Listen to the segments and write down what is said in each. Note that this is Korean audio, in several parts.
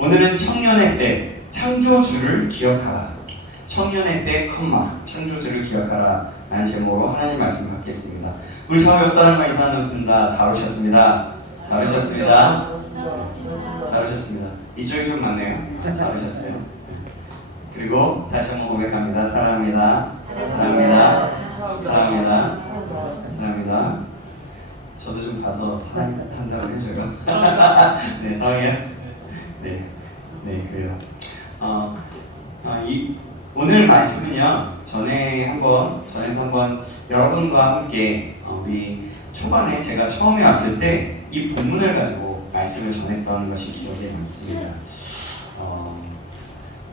오늘은 청년의 때 창조주를 기억하라. 청년의 때, 창조주를 기억하라 라는 제목으로 하나님 말씀 받겠습니다. 우리 저 옆 사람과 인사 나누겠습니다. 잘 오셨습니다. 잘 오셨습니다. 잘 오셨습니다. 이쪽이 좀 많네요. 잘 오셨어요. 그리고 다시 한번 고백합니다. 사랑합니다. 사랑합니다. 사랑합니다. 사랑합니다. 저도 좀 봐서 사랑한다고 해줘요. 네, 사랑해요. 네, 그래요. 오늘 말씀은요, 전에도 한번 여러분과 함께 우리 초반에 제가 처음에 왔을 때 이 본문을 가지고 말씀을 전했던 것이 기억에 남습니다.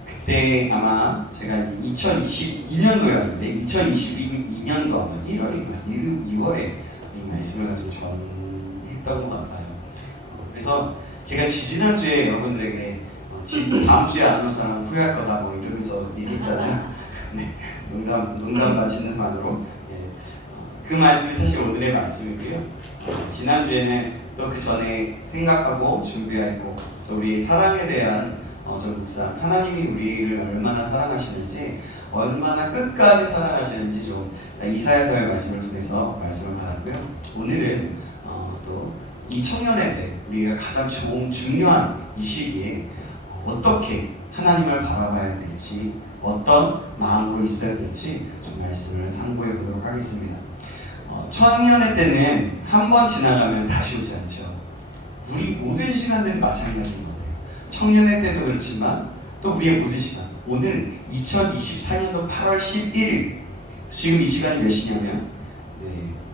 그때 아마 제가 2022년도였는데 2022년도 아마 2월에 이 말씀을 가지고 전했던 것 같아요. 그래서 제가 지지난주에 여러분들에게 다음 주에 안 올 사람 후회할 거다 뭐 이러면서 얘기했잖아요. 네, 농담 마치는 만으로 그 말씀이 사실 오늘의 말씀이고요. 지난주에는 또 그 전에 생각하고 준비하고 또 우리 사랑에 대한 전 묵상, 하나님이 우리를 얼마나 사랑하시는지, 얼마나 끝까지 사랑하시는지 좀 이사야서의 말씀을 통해서 말씀을 받았고요. 오늘은 또 이 청년의 때 우리가 가장 중요한 이 시기에 어떻게 하나님을 바라봐야 될지, 어떤 마음으로 있어야 될지 좀 말씀을 상고해 보도록 하겠습니다. 청년의 때는 한 번 지나가면 다시 오지 않죠. 우리 모든 시간들이 마찬가지인 것 같아요. 청년의 때도 그렇지만 또 우리의 모든 시간, 오늘 2024년도 8월 11일 지금 이 시간이 몇 시냐면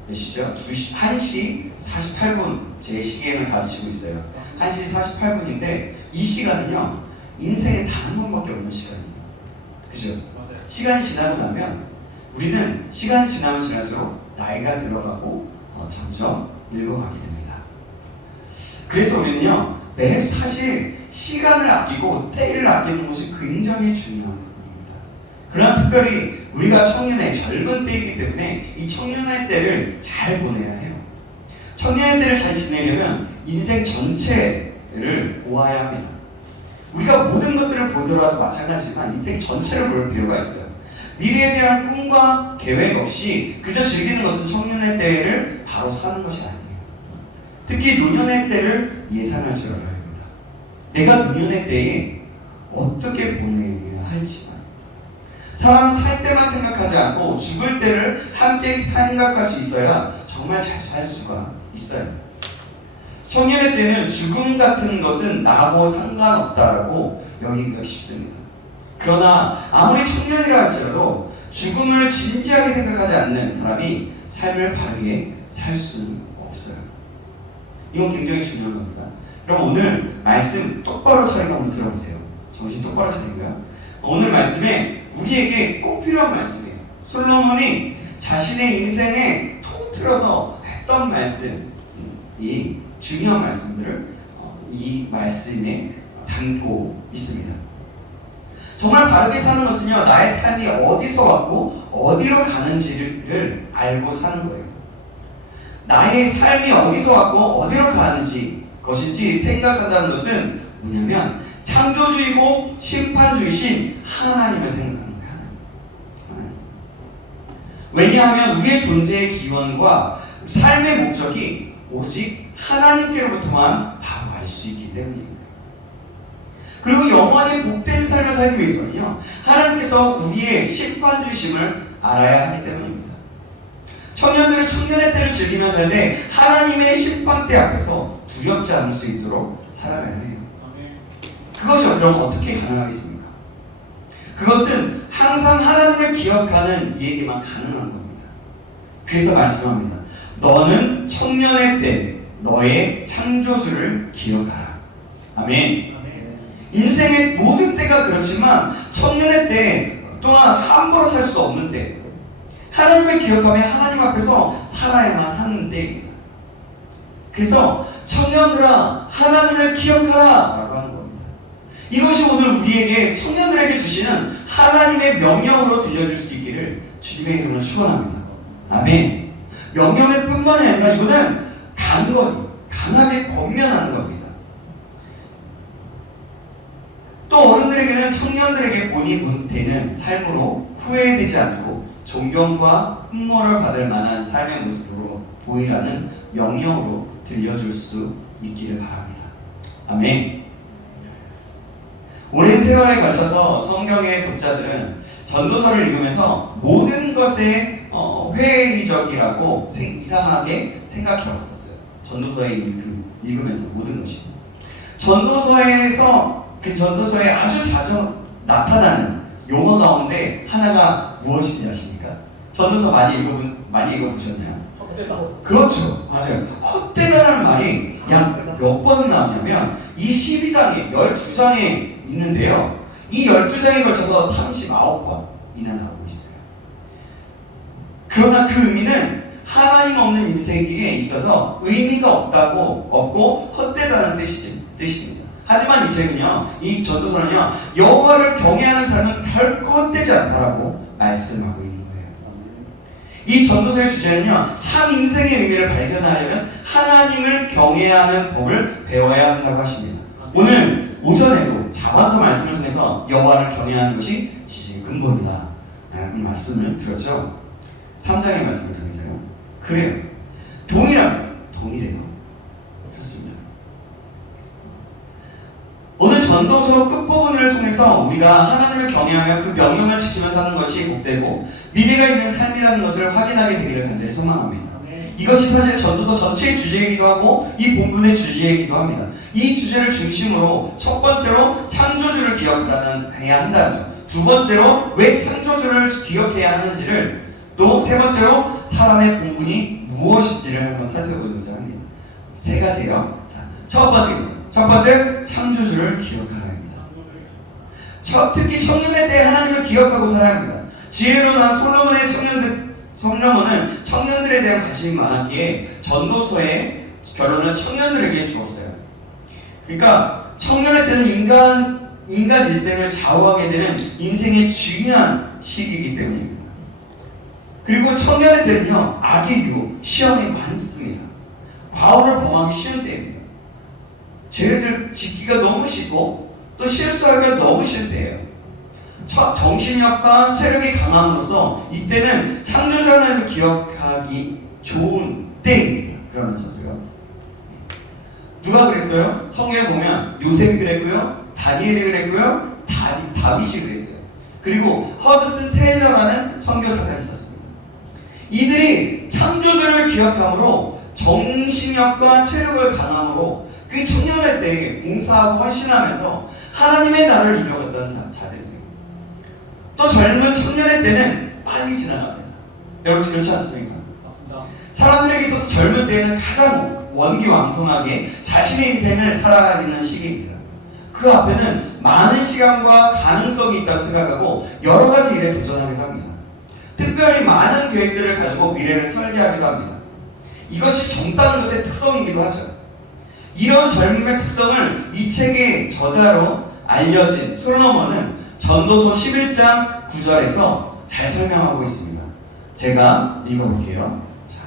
몇 시죠? 1시 48분 제 시계는 가르치고 있어요. 1시 48분인데 이 시간은요 인생에 단 한 번밖에 없는 시간이에요. 그죠? 맞아요. 시간이 지나고 나면 우리는 시간이 지나면 지날수록 나이가 들어가고 점점 늙어가게 됩니다. 그래서 우리는요 사실 시간을 아끼고 때를 아끼는 것이 굉장히 중요한 부분입니다. 그러나 특별히 우리가 청년의 젊은 때이기 때문에 이 청년의 때를 잘 보내야 해요. 청년의 때를 잘 지내려면 인생 전체를 보아야 합니다. 우리가 모든 것들을 보더라도 마찬가지지만 인생 전체를 볼 필요가 있어요. 미래에 대한 꿈과 계획 없이 그저 즐기는 것은 청년의 때를 바로 사는 것이 아니에요. 특히 노년의 때를 예상할 줄 알아야 합니다. 내가 노년의 때에 어떻게 보내야 할지. 사람은 살 때만 생각하지 않고 죽을 때를 함께 생각할 수 있어야 정말 잘 살 수가 있어요. 청년의 때는 죽음 같은 것은 나하고 상관없다라고 여기기가 쉽습니다. 그러나 아무리 청년이라 할지라도 죽음을 진지하게 생각하지 않는 사람이 삶을 바르게 살 수는 없어요. 이건 굉장히 중요한 겁니다. 그럼 오늘 말씀 똑바로 차리고 한번 들어보세요. 정신 똑바로 차리고요. 오늘 말씀에 우리에게 꼭 필요한 말씀이에요. 솔로몬이 자신의 인생에 통틀어서 했던 말씀, 이 중요한 말씀들을 이 말씀에 담고 있습니다. 정말 바르게 사는 것은요, 나의 삶이 어디서 왔고 어디로 가는지를 알고 사는 거예요. 나의 삶이 어디서 왔고 어디로 가는지 것인지 생각한다는 것은 뭐냐면 창조주이고 심판주이신 하나님을 생각하는 거예요. 하나님. 왜냐하면 우리의 존재의 기원과 삶의 목적이 오직 하나님께로부터만 바로 알 수 있기 때문입니다. 그리고 영원히 복된 삶을 살기 위해서는요, 하나님께서 우리의 심판주심을 알아야 하기 때문입니다. 청년들은 청년의 때를 즐기며 살 때 하나님의 심판대 앞에서 두렵지 않을 수 있도록 살아가야 해요. 그것이 그럼 어떻게 가능하겠습니까? 그것은 항상 하나님을 기억하는 이에게만 가능한 겁니다. 그래서 말씀합니다. 너는 청년의 때 너의 창조주를 기억하라. 아멘. 인생의 모든 때가 그렇지만 청년의 때 또한 함부로 살 수 없는 때, 하나님을 기억하며 하나님 앞에서 살아야만 하는 때입니다. 그래서 청년들아 하나님을 기억하라 라고 하는 겁니다. 이것이 오늘 우리에게 청년들에게 주시는 하나님의 명령으로 들려줄 수 있기를 주님의 이름으로 축원합니다. 아멘. 명령일 뿐만이 아니라 이거는 강하게 권면하는 겁니다. 또 어른들에게는 청년들에게 본이 되는 삶으로 후회되지 않고 존경과 흠모를 받을 만한 삶의 모습으로 보이라는 명령으로 들려줄 수 있기를 바랍니다. 아멘. 오랜 세월에 걸쳐서 성경의 독자들은 전도서를 읽으면서 모든 것에 회의적이라고 이상하게 생각해 왔었어요. 전도서에 읽으면서 모든 것이. 전도서에 아주 자주 나타나는 용어 가운데 하나가 무엇인지 아십니까? 전도서 많이 읽어보셨나요? 헛되다. 그렇죠. 맞아요. 헛되다라는 말이 약 몇 번 나오냐면 이 12장에 12장에 있는데요. 이 12장에 걸쳐서 39번이나 나오고 있어요. 그러나 그 의미는 하나님 없는 인생에 있어서 의미가 없고 헛되다는 뜻입니다. 하지만 이 책은요, 이 전도서는요, 여호와를 경외하는 삶은 결코 헛되지 않다라고 말씀하고 있는 거예요. 이 전도서의 주제는요, 참 인생의 의미를 발견하려면 하나님을 경외하는 법을 배워야 한다고 하십니다. 오늘 오전에도 자반서 말씀을 통해서 여호와를 경외하는 것이 지식의 근본이다 라는 말씀을 드렸죠. 3장의 말씀을 통해서요. 그래요. 동일해요. 그렇습니다. 오늘 전도서 끝부분을 통해서 우리가 하나님을 경외하며 그 명령을 지키며 사는 것이 복되고 미래가 있는 삶이라는 것을 확인하게 되기를 간절히 소망합니다. 이것이 사실 전도서 전체의 주제이기도 하고 이 본문의 주제이기도 합니다. 이 주제를 중심으로 첫 번째로 창조주를 기억해야 한다는 점, 두 번째로 왜 창조주를 기억해야 하는지를, 또 세 번째로 사람의 본분이 무엇인지를 한번 살펴보고자 합니다. 세 가지요. 자, 첫 번째 창조주를 기억하라 합니다. 특히 청년에 대해 하나님을 기억하고 살아야 합니다. 지혜로운 솔로몬은 청년들에 대한 관심이 많았기에 전도서의 결론을 청년들에게 주었어요. 그러니까 청년의 때는 인간 일생을 좌우하게 되는 인생의 중요한 시기이기 때문입니다. 그리고 청년의 때는요, 악의 유혹, 시험이 많습니다. 과오를 범하기 쉬운 때입니다. 죄를 짓기가 너무 쉽고 또 실수하기가 너무 쉬운 때예요. 정신력과 체력이 강함으로써 이때는 창조주 하나님을 기억하기 좋은 때입니다. 그러면서도요, 누가 그랬어요? 성경에 보면 요셉이 그랬고요, 다니엘이 그랬고요, 다윗이 그랬어요. 그리고 허드슨 테일러라는 선교사가 있었습니다. 이들이 창조주를 기억함으로 정신력과 체력을 강함으로 그 청년의 때에 봉사하고 헌신하면서 하나님의 나라를 이뤄갔던 자들이에요. 또 젊은 청년의 때는 빨리 지나갑니다. 여러분 그렇지 않습니까? 맞습니다. 사람들에게 있어서 젊은 때에는 가장 원기왕성하게 자신의 인생을 살아가는 시기입니다. 그 앞에는 많은 시간과 가능성이 있다고 생각하고 여러 가지 일에 도전하기도 합니다. 특별히 많은 계획들을 가지고 미래를 설계하기도 합니다. 이것이 젊다는 것의 특성이기도 하죠. 이런 젊음의 특성을 이 책의 저자로 알려진 솔로몬은 전도서 11장 9절에서 잘 설명하고 있습니다. 제가 읽어볼게요. 자,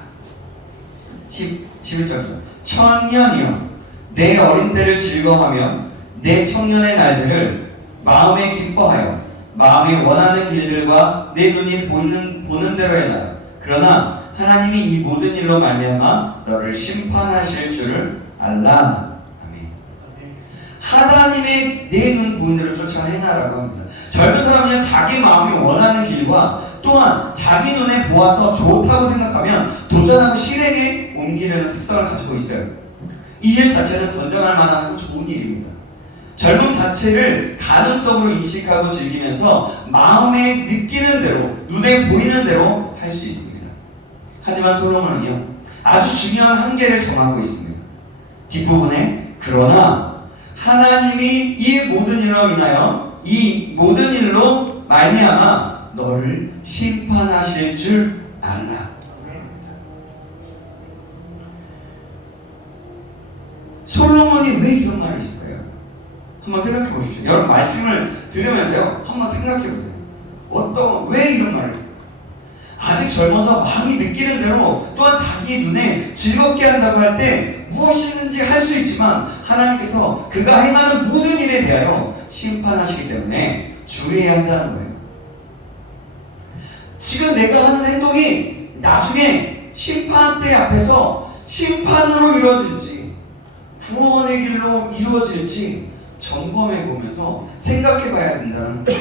11절. 청년이여, 내 어린 때를 즐거워하며 내 청년의 날들을 마음에 기뻐하여 마음이 원하는 길들과 내 눈이 보는 대로 해라. 그러나 하나님이 이 모든 일로 말미암아 너를 심판하실 줄을 알라. 아멘. 하나님의 내 눈 보이는 대로 쫓아 행하라고 합니다. 젊은 사람은 자기 마음이 원하는 길과 또한 자기 눈에 보아서 좋다고 생각하면 도전하고 실행에 옮기려는 특성을 가지고 있어요. 이 일 자체는 건전할 만한 좋은 일입니다. 젊음 자체를 가능성으로 인식하고 즐기면서 마음에 느끼는 대로, 눈에 보이는 대로 할 수 있습니다. 하지만 솔로몬은요, 아주 중요한 한계를 정하고 있습니다. 뒷부분에 그러나 하나님이 이 모든 일로 인하여 이 모든 일로 말미암아 너를 심판하실 줄 알라. 솔로몬이 왜 이런 말을 했을까요? 한번 생각해 보십시오. 여러분 말씀을 들으면서요, 한번 생각해 보세요. 왜 이런 말을 했을까요? 아직 젊어서 마음이 느끼는 대로 또한 자기 눈에 즐겁게 한다고 할 때 무엇이든지 할 수 있지만 하나님께서 그가 행하는 모든 일에 대하여 심판하시기 때문에 주의해야 한다는 거예요. 지금 내가 하는 행동이 나중에 심판대 앞에서 심판으로 이루어질지 구원의 길로 이루어질지 점검해 보면서 생각해 봐야 된다는 거예요.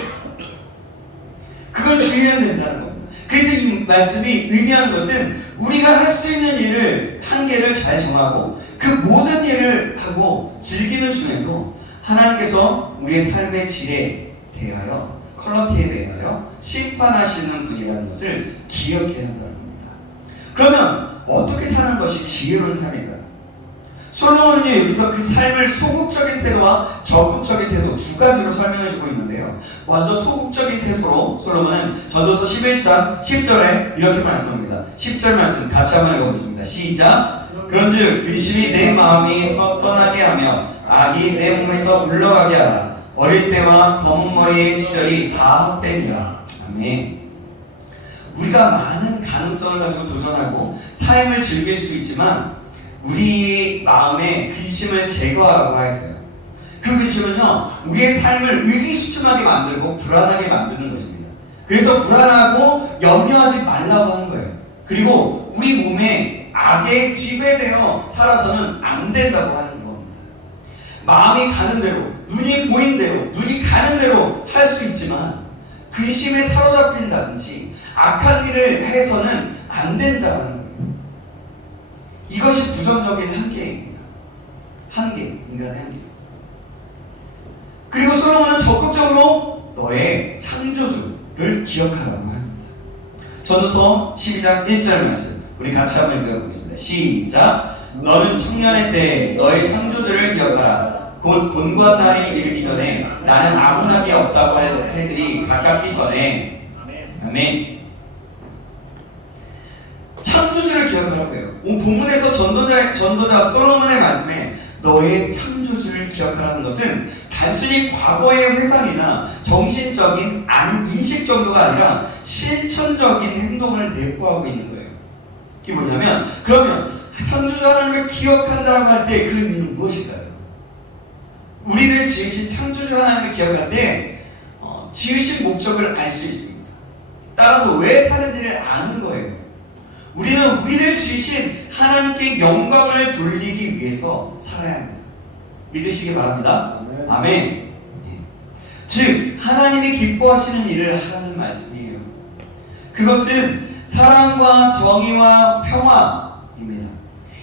그걸 주의해야 된다는 겁니다. 그래서 이 말씀이 의미하는 것은 우리가 할 수 있는 일을 한계를 잘 정하고 그 모든 일을 하고 즐기는 중에도 하나님께서 우리의 삶의 질에 대하여 퀄리티에 대하여 심판하시는 분이라는 것을 기억해야 한다는 겁니다. 그러면 어떻게 사는 것이 지혜로운 삶일까요? 솔로몬은 여기서 그 삶을 소극적인 태도와 적극적인 태도 두 가지로 설명해 주고 있는데요. 먼저 소극적인 태도로 솔로몬은 전도서 11장 10절에 이렇게 말씀합니다. 10절 말씀 같이 한번 읽어보겠습니다. 시작. 그런즉 근심이 내 마음에서 떠나게 하며 악이 내 몸에서 물러가게 하라. 어릴 때와 검은 머리의 시절이 다 헛되니라. 아멘. 우리가 많은 가능성을 가지고 도전하고 삶을 즐길 수 있지만 우리 마음의 근심을 제거하라고 하였어요. 그 근심은요, 우리의 삶을 의기소침하게 만들고 불안하게 만드는 것입니다. 그래서 불안하고 염려하지 말라고 하는 거예요. 그리고 우리 몸에 악에 지배되어 살아서는 안 된다고 하는 겁니다. 마음이 가는 대로, 눈이 보이는 대로, 눈이 가는 대로 할 수 있지만 근심에 사로잡힌다든지 악한 일을 해서는 안 된다는 거예요. 이것이 부정적인 한계입니다. 한계, 인간의 한계. 그리고 솔로몬은 적극적으로 너의 창조주를 기억하라고 합니다. 전도서 12장 1절 말씀 우리 같이 한번 읽어보겠습니다. 시작. 너는 청년의 때 너의 창조주를 기억하라. 곧 곤고한 날이 이르기 전에 나는 아무나게 없다고 할 해들이 가깝기 전에. 아멘. 창조주를 기억하라고 해요. 본문에서 전도자 솔로몬의 말씀에 너의 창조주를 기억하라는 것은 단순히 과거의 회상이나 정신적인 인식 정도가 아니라 실천적인 행동을 내포하고 있는 거예요. 그게 뭐냐면, 그러면 창조주 하나님을 기억한다고 할 때 그 의미는 무엇일까요? 우리를 지으신 창조주 하나님을 기억할 때 지으신 목적을 알 수 있습니다. 따라서 왜 사는지를 아는 거예요. 우리는 우리를 지으신 하나님께 영광을 돌리기 위해서 살아야 합니다. 믿으시기 바랍니다. 아멘. 예. 즉 하나님이 기뻐하시는 일을 하라는 말씀이에요. 그것은 사랑과 정의와 평화입니다.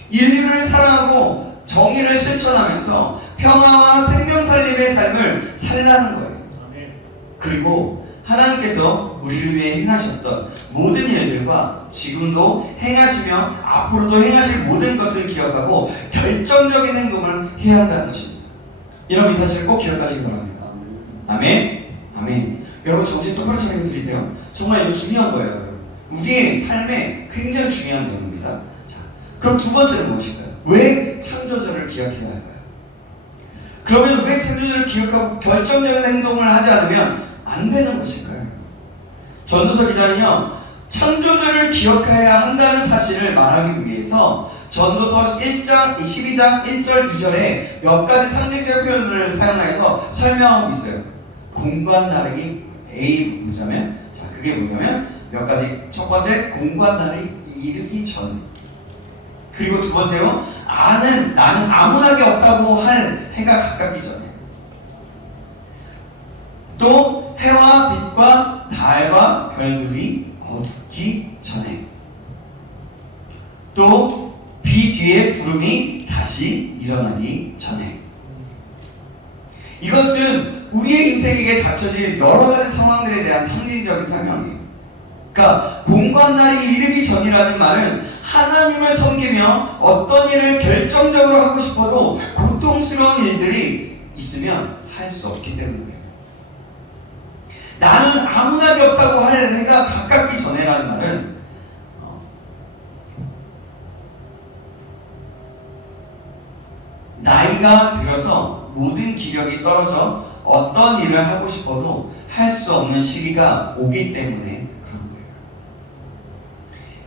인류를 사랑하고 정의를 실천하면서 평화와 생명살림의 삶을 살라는 거예요. 그리고 하나님께서 우리를 위해 행하셨던 모든 일들과 지금도 행하시며 앞으로도 행하실 모든 것을 기억하고 결정적인 행동을 해야 한다는 것입니다. 여러분 이 사실을 꼭 기억하시기 바랍니다. 아멘. 아멘. 여러분 정신 똑바로 차리고 들으세요. 정말 이거 중요한 거예요. 우리의 삶에 굉장히 중요한 내용입니다. 자, 그럼 두 번째는 무엇일까요? 왜 창조주를 기억해야 할까요? 그러면 왜 창조주를 기억하고 결정적인 행동을 하지 않으면 안 되는 것일까요? 전도서 기자는요, 창조주를 기억해야 한다는 사실을 말하기 위해서 전도서 12장 1절 2절에 몇 가지 상징적 표현을 사용해서 설명하고 있어요. 공고한 날이 보자면, 자, 그게 뭐냐면 몇 가지. 첫 번째, 공고한 날이 이르기 전. 그리고 두 번째로, 나는 아무나게 없다고 할 해가 가깝기 전에. 또 해와 빛과 달과 별들이 어둡기 전에. 또 비 뒤에 구름이 다시 일어나기 전에. 이것은 우리의 인생에게 닥쳐질 여러 가지 상황들에 대한 상징적인 설명이에요. 그러니까 공고한 날이 이르기 전이라는 말은 하나님을 섬기며 어떤 일을 결정적으로 하고 싶어도 고통스러운 일들이 있으면 할 수 없기 때문이에요. 나는 아무나게 없다고 할 해가 가깝기 전에라는 말은 나이가 들어서 모든 기력이 떨어져 어떤 일을 하고 싶어도 할 수 없는 시기가 오기 때문에 그런 거예요.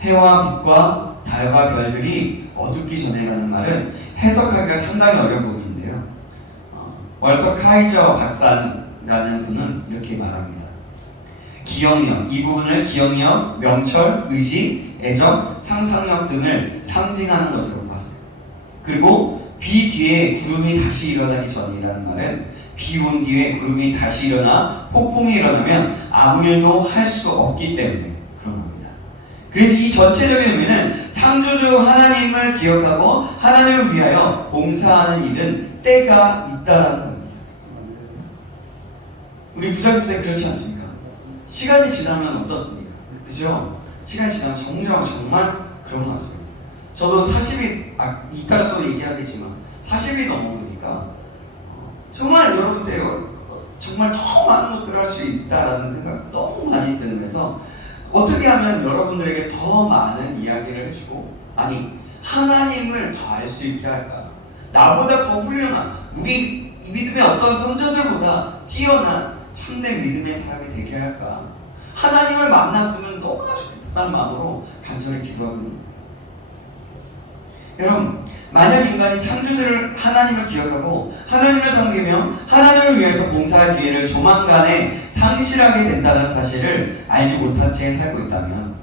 해와 빛과 달과 별들이 어둡기 전에라는 말은 해석하기가 상당히 어려운 부분인데요. 월터 카이저 박사라는 분은 이렇게 말합니다. 기억력, 이 부분을 기억력, 명철, 의지, 애정, 상상력 등을 상징하는 것으로 봤어요. 그리고 비 뒤에 구름이 다시 일어나기 전이라는 말은 비 온 뒤에 구름이 다시 일어나 폭풍이 일어나면 아무 일도 할 수 없기 때문에 그런 겁니다. 그래서 이 전체적인 의미는 창조주 하나님을 기억하고 하나님을 위하여 봉사하는 일은 때가 있다라는 겁니다. 우리 부자교수님 그렇지 않습니까? 시간이 지나면 어떻습니까? 그죠? 시간이 지나면 정말 그런 것 같습니다. 저도 40이, 이따가 또 얘기하겠지만 40이 넘어보니까 정말 여러분들 정말 더 많은 것들을 할 수 있다라는 생각 너무 많이 들면서 어떻게 하면 여러분들에게 더 많은 이야기를 해주고 아니 하나님을 더 알 수 있게 할까? 나보다 더 훌륭한 우리 이 믿음의 어떤 성전들보다 뛰어난 참된 믿음의 사람이 되게 할까? 하나님을 만났으면 너무나 좋겠다는 마음으로 간절히 기도하고 있는 거예요. 여러분, 만약 인간이 창조주를 하나님을 기억하고 하나님을 섬기며 하나님을 위해서 봉사할 기회를 조만간에 상실하게 된다는 사실을 알지 못한 채 살고 있다면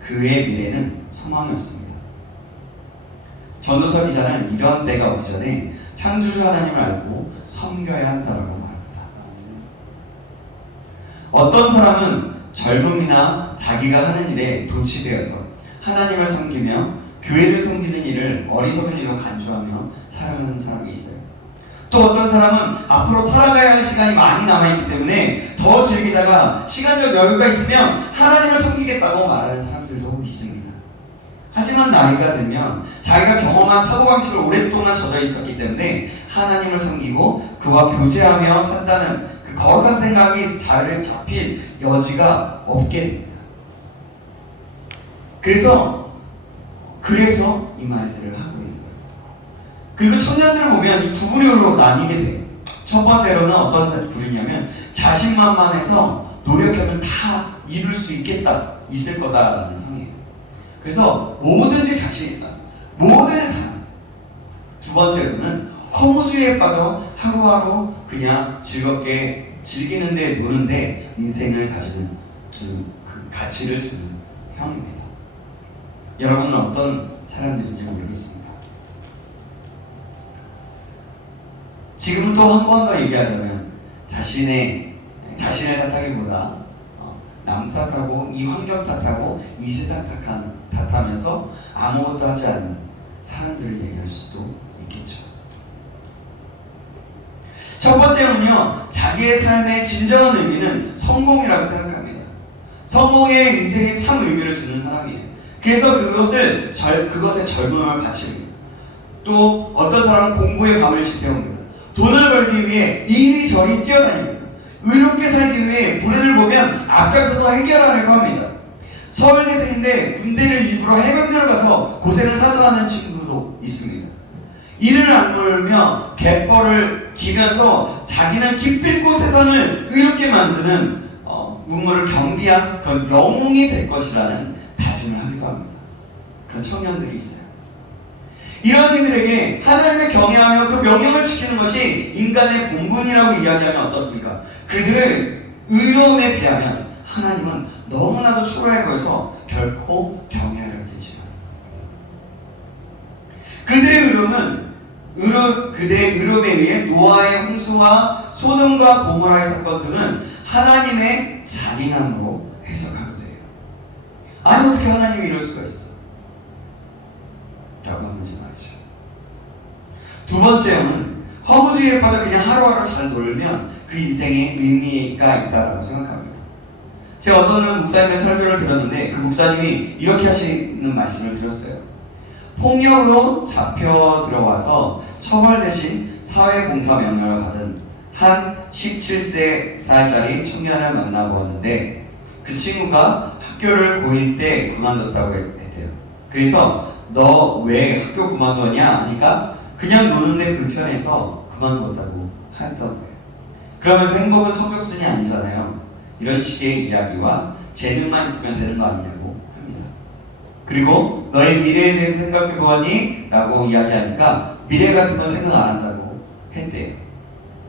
그의 미래는 소망이 없습니다. 전도서 기자는 이런 때가 오기 전에 창조주 하나님을 알고 섬겨야 한다고 말합니다. 어떤 사람은 젊음이나 자기가 하는 일에 도취되어서 하나님을 섬기며 교회를 섬기는 일을 어리석은 일로 간주하며 살아가는 사람이 있어요. 또 어떤 사람은 앞으로 살아가야 할 시간이 많이 남아있기 때문에 더 즐기다가 시간적 여유가 있으면 하나님을 섬기겠다고 말하는 사람들도 있습니다. 하지만 나이가 들면 자기가 경험한 사고방식을 오랫동안 젖어 있었기 때문에 하나님을 섬기고 그와 교제하며 산다는 그 거룩한 생각이 자리를 잡힐 여지가 없게 됩니다. 그래서 이 말들을 하고 있는 거예요. 그리고 청년들을 보면 이 두 부류로 나뉘게 돼요. 첫 번째로는 어떤 부류냐면 자신만만해서 노력하면 다 이룰 수 있을 거다라는 형이에요. 그래서 뭐든지 자신 있어. 뭐든지 다. 두 번째로는 허무주의에 빠져 하루하루 그냥 즐겁게 즐기는데 노는데 인생을 가지는 그 가치를 주는 형입니다. 여러분은 어떤 사람들인지 모르겠습니다. 지금 또 한 번 더 얘기하자면 자신을 탓하기보다 남 탓하고 이 환경 탓하고 이 세상 탓하면서 아무것도 하지 않는 사람들을 얘기할 수도 있겠죠. 첫 번째는요, 자기의 삶의 진정한 의미는 성공이라고 생각합니다. 성공의 인생에 참 의미를 주는 사람이에요. 그래서 그것에 젊음을 바칩니다. 또 어떤 사람은 공부에 밤을 지새웁니다. 돈을 벌기 위해 이리저리 뛰어다닙니다. 의롭게 살기 위해 불의를 보면 앞장서서 해결하려고 합니다. 서울대생인데 군대를 일부러 해병대로 가서 고생을 사서 하는 친구도 있습니다. 이를 악물며 갯벌을 기면서 자기는 기필코 세상을 의롭게 만드는 문물을 경비한 그런 영웅이 될 것이라는 다짐을 하기도 합니다. 그런 청년들이 있어요. 이런 이들에게 하나님을 경외하며 그 명령을 지키는 것이 인간의 본분이라고 이야기하면 어떻습니까? 그들의 의로움에 비하면 하나님은 너무나도 초라해 보여서 결코 경외하려 들지 않습니다. 그들의 의로움에 의해 노아의 홍수와 소돔과 고모라의 사건 등은 하나님의 잔인함으로 해석하게 돼요. 아니 어떻게 하나님이 이럴 수가 있어? 라고 하면서 말이죠. 두 번째는 허무주의에 빠져 그냥 하루하루 잘 놀면 그 인생에 의미가 있다고 생각합니다. 제가 어떤 목사님의 설교를 들었는데 그 목사님이 이렇게 하시는 말씀을 들었어요. 폭력으로 잡혀 들어와서 처벌 대신 사회봉사 명령을 받은 한 17살짜리 청년을 만나보았는데 그 친구가 학교를 고1 때 그만뒀다고 했대요. 그래서 너 왜 학교 그만뒀냐 하니까 그냥 노는데 불편해서 그만뒀다고 했던 거예요. 그러면서 행복은 성적순이 아니잖아요. 이런 식의 이야기와 재능만 있으면 되는 거 아니냐고 합니다. 그리고 너의 미래에 대해서 생각해 보았니? 라고 이야기하니까 미래 같은 거 생각 안 한다고 했대요.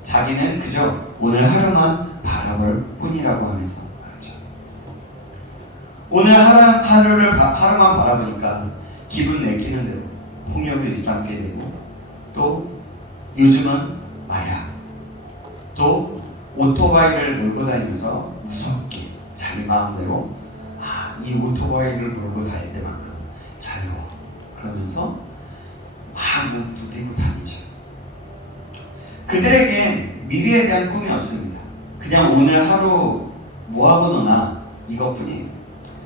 자기는 그저 오늘 하루만 바라볼 뿐이라고 하면서 말하죠. 오늘 하루만 바라보니까 기분 내키는 대로 폭력을 일삼게 되고, 또 요즘은 마약, 또 오토바이를 몰고 다니면서 무섭게 자기 마음대로 이 오토바이를 몰고 다닐 때만큼 자유로워 그러면서 막 누비고 다니죠. 그들에겐 미래에 대한 꿈이 없습니다. 그냥 오늘 하루 뭐하고 노나 이것뿐이에요.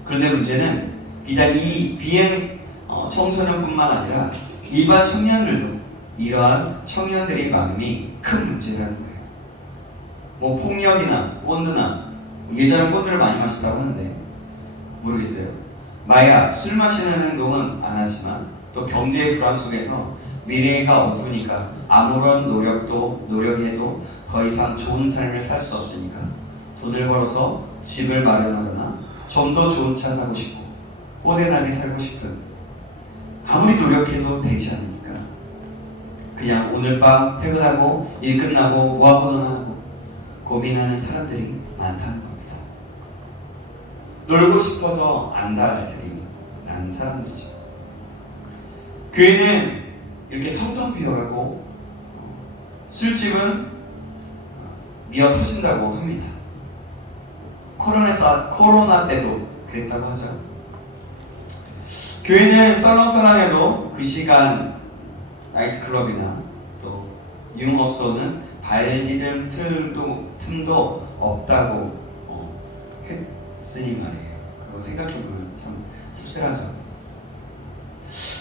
그런데 문제는 비단 이 비행 청소년뿐만 아니라 일반 청년들도 이러한 청년들의 마음이 큰 문제라는 거예요. 뭐 폭력이나 본드나, 예전에 본드를 많이 마셨다고 하는데 모르겠어요. 마약, 술 마시는 행동은 안 하지만 또 경제의 불안 속에서 미래가 어두우니까 아무런 노력해도 더 이상 좋은 삶을 살 수 없으니까 돈을 벌어서 집을 마련하거나 좀 더 좋은 차 사고 싶고 뽀대나게 살고 싶은, 아무리 노력해도 되지 않으니까 그냥 오늘 밤 퇴근하고 일 끝나고 뭐하고는 하고 고민하는 사람들이 많다는 겁니다. 놀고 싶어서 안달들이 난 사람들이죠. 교회는 이렇게 텅텅 비어가고 술집은 미어 터진다고 합니다. 코로나 때도 그랬다고 하죠. 교회는 썰렁썰렁해도 그 시간 나이트클럽이나 또 유흥업소는 발디딜 틈도 없다고 했으니 말이에요. 그거 생각해보면 참 씁쓸하죠.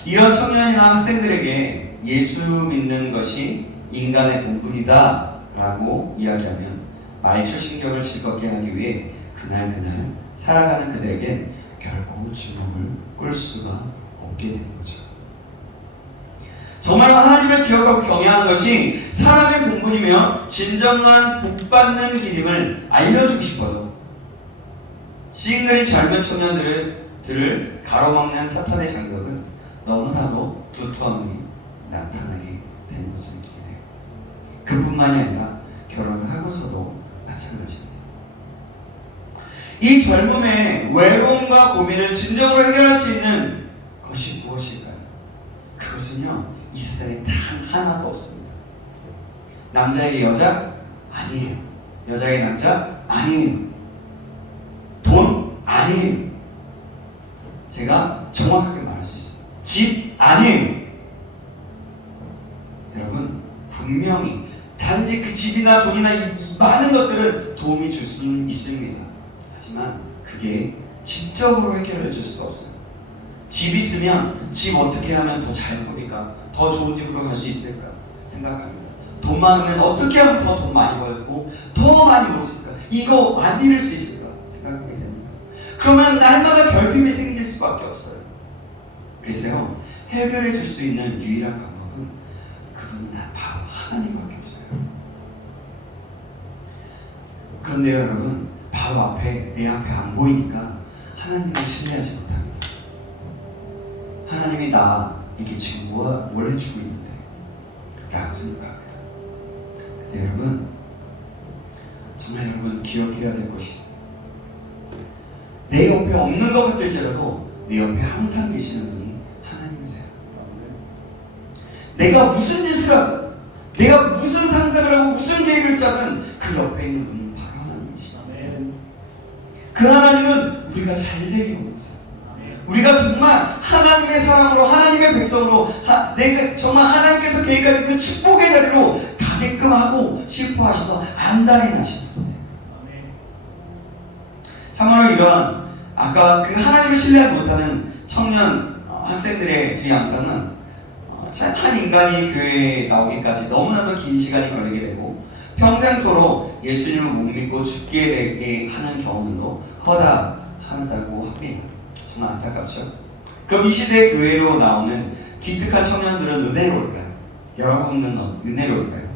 이런 청년이나 학생들에게 예수 믿는 것이 인간의 본분이다 라고 이야기하면 말초신경을 즐겁게 하기 위해 그날 살아가는 그들에겐 결코 주먹을 꿀 수가 없게 되는 거죠. 정말로 하나님을 기억하고 경외하는 것이 사람의 본분이며 진정한 복받는 길임을 알려주고 싶어도 싱글인 젊은 청년들을 가로막는 사탄의 장벽은 너무나도 두터움이 나타나게 되는 것을 느끼게 돼요. 그뿐만이 아니라 결혼을 하고서도 마찬가지입니다. 이 젊음의 외로움과 고민을 진정으로 해결할 수 있는 것이 무엇일까요? 그것은요, 이 세상에 단 하나도 없습니다. 남자에게 여자? 아니에요. 여자에게 남자? 아니에요. 돈? 아니에요. 제가 정확하게 말할 수 있어요. 집? 아니에요. 여러분, 분명히 단지 그 집이나 돈이나 이 많은 것들은 도움이 줄 수는 있습니다. 하지만 그게 직접으로 해결해 줄 수 없어요. 집 있으면 집 어떻게 하면 더 잘 꾸밀까? 더 좋은 집으로 갈 수 있을까? 생각합니다. 돈 많으면 어떻게 하면 더 돈 많이 벌고 더 많이 벌 수 있을까? 이거 안 이룰 수 있을까? 생각하게 됩니다. 그러면 날마다 결핍이 생길 수밖에 없어요. 그래서요, 해결해 줄 수 있는 유일한 방법은 그분은 바로 하나님밖에 없어요. 그런데 여러분, 바로 앞에, 내 앞에 안 보이니까 하나님을 신뢰하지 못합니다. 하나님이 나에게 지금 뭘 해주고 있는데? 라고 생각합니다. 근데 여러분, 정말 여러분 기억해야 될 것이 있어요. 내 옆에 없는 것 같을지라도 내 옆에 항상 계시는 분이 하나님이세요. 내가 무슨 짓을 하든, 내가 무슨 상상을 하고 무슨 계획을 짜든 그 옆에 있는 분은 바로 하나님이시죠. 그 하나님은 우리가 잘 되게 원하세요. 우리가 정말 하나님의 사람으로, 하나님의 백성으로, 내가 정말 하나님께서 계획하신 그 축복의 자리로 가게끔 하고 싶어하셔서 안달이 나시는 거세요. 참으로 이런 아까 그 하나님을 신뢰하지 못하는 청년 학생들의 두 양상은 한 인간이 교회에 나오기까지 너무나도 긴 시간이 걸리게 되고 평생토록 예수님을 못 믿고 죽게 되게 하는 경우들도 허다하다고 합니다. 정말 안타깝죠? 그럼 이 시대의 교회로 나오는 기특한 청년들은 은혜로울까요? 여러분은 은혜로울까요?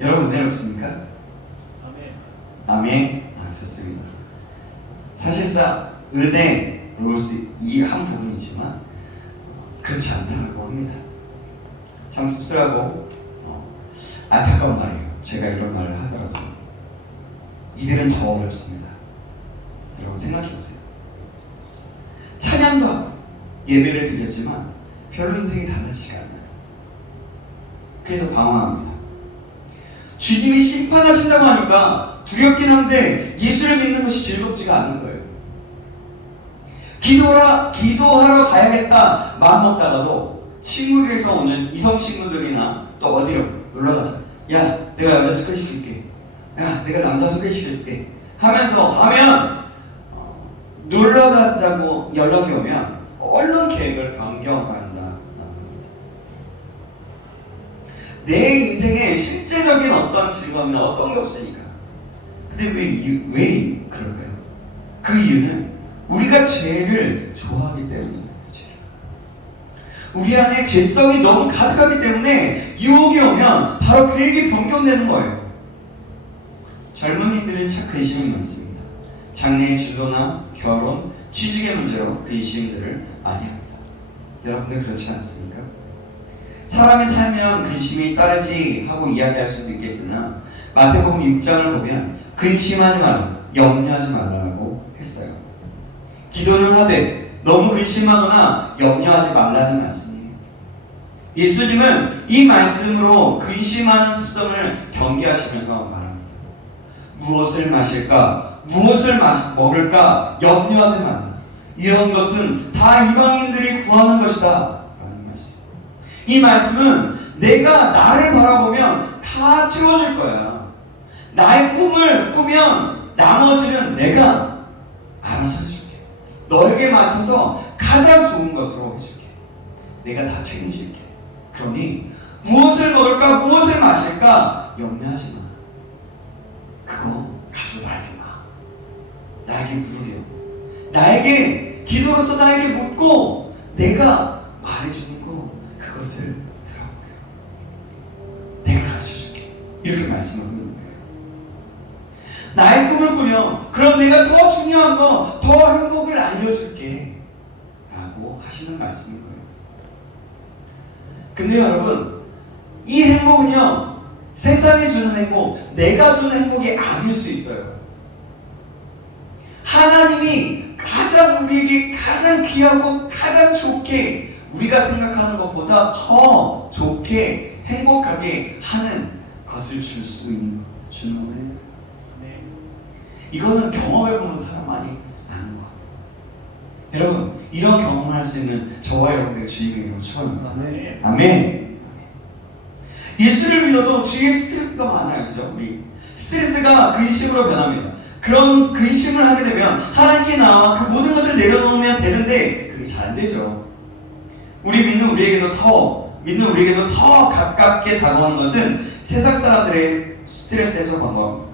여러분 은혜롭습니까? 아멘. 아멘. 좋습니다. 사실상 은혜, 이 한 부분이지만 그렇지 않다고 합니다. 참 씁쓸하고 안타까운 말이에요. 제가 이런 말을 하더라도 이들은 더 어렵습니다. 여러분 생각해보세요. 찬양도 하고 예배를 드렸지만 별로 인생이 달라지지 않아요. 그래서 방황합니다. 주님이 심판하신다고 하니까 두렵긴 한데 예수를 믿는 것이 즐겁지가 않은 거예요. 기도하러 가야겠다 마음먹다가도 친구에게서 오는 이성 친구들이나 또 어디로 놀러 가자. 야, 내가 여자 소개시킬게. 야, 내가 남자 소개시켜줄게. 하면 놀러 가자고 연락이 오면 얼른 계획을 변경한다. 내 인생에 실제적인 어떤 즐거움이나 어떤 게 없으니까. 근데 왜 그럴까요? 그 이유는 우리가 죄를 좋아하기 때문입니다. 우리 안에 죄성이 너무 가득하기 때문에 유혹이 오면 바로 계획이 변경되는 거예요. 젊은이들은 참 근심이 많습니다. 장래의 진로나 결혼, 취직의 문제로 근심들을 많이 합니다. 여러분들 그렇지 않습니까? 사람이 살면 근심이 따르지 하고 이야기할 수도 있겠으나 마태복음 6장을 보면 근심하지 말라, 염려하지 말라고 했어요. 기도를 하되 너무 근심하거나 염려하지 말라는 말씀이에요. 예수님은 이 말씀으로 근심하는 습성을 경계하시면서 말합니다. 무엇을 마실까, 무엇을 먹을까 염려하지 말라. 이런 것은 다 이방인들이 구하는 것이다. 이 말씀은 내가 나를 바라보면 다 채워줄 거야. 나의 꿈을 꾸면 나머지는 내가 알아서 해줄게. 너에게 맞춰서 가장 좋은 것으로 해줄게. 내가 다 책임질게. 그러니 무엇을 먹을까, 무엇을 마실까 염려하지 마. 그거 가지고 나에게 마. 나에게 물으려. 나에게 기도로서 나에게 묻고 내가 말해주는 거 그것을 들어보래요. 내가 가르쳐줄게. 이렇게 말씀을 하는 거예요. 나의 꿈을 꾸며 그럼 내가 더 중요한 거, 더 행복을 알려줄게 라고 하시는 말씀인 거예요. 근데 여러분, 이 행복은요 세상이 주는 행복, 내가 주는 행복이 아닐 수 있어요. 하나님이 우리에게 가장 귀하고 가장 좋게 우리가 생각하는 것보다 더 좋게 행복하게 하는 것을 주는 거예요. 이거는 경험해보는 사람만이 아는 것 같아요. 여러분, 이런 경험을 할 수 있는 저와 여러분들의 주님의 이름으로 축원합니다. 아멘. 예수를 믿어도 주위에 스트레스가 많아요. 그죠? 우리 스트레스가 근심으로 변합니다. 그런 근심을 하게 되면 하나님께 나와 그 모든 것을 내려놓으면 되는데 그게 잘 안 되죠. 믿는 우리에게도 더 가깝게 다가오는 것은 세상 사람들의 스트레스 해소 방법입니다.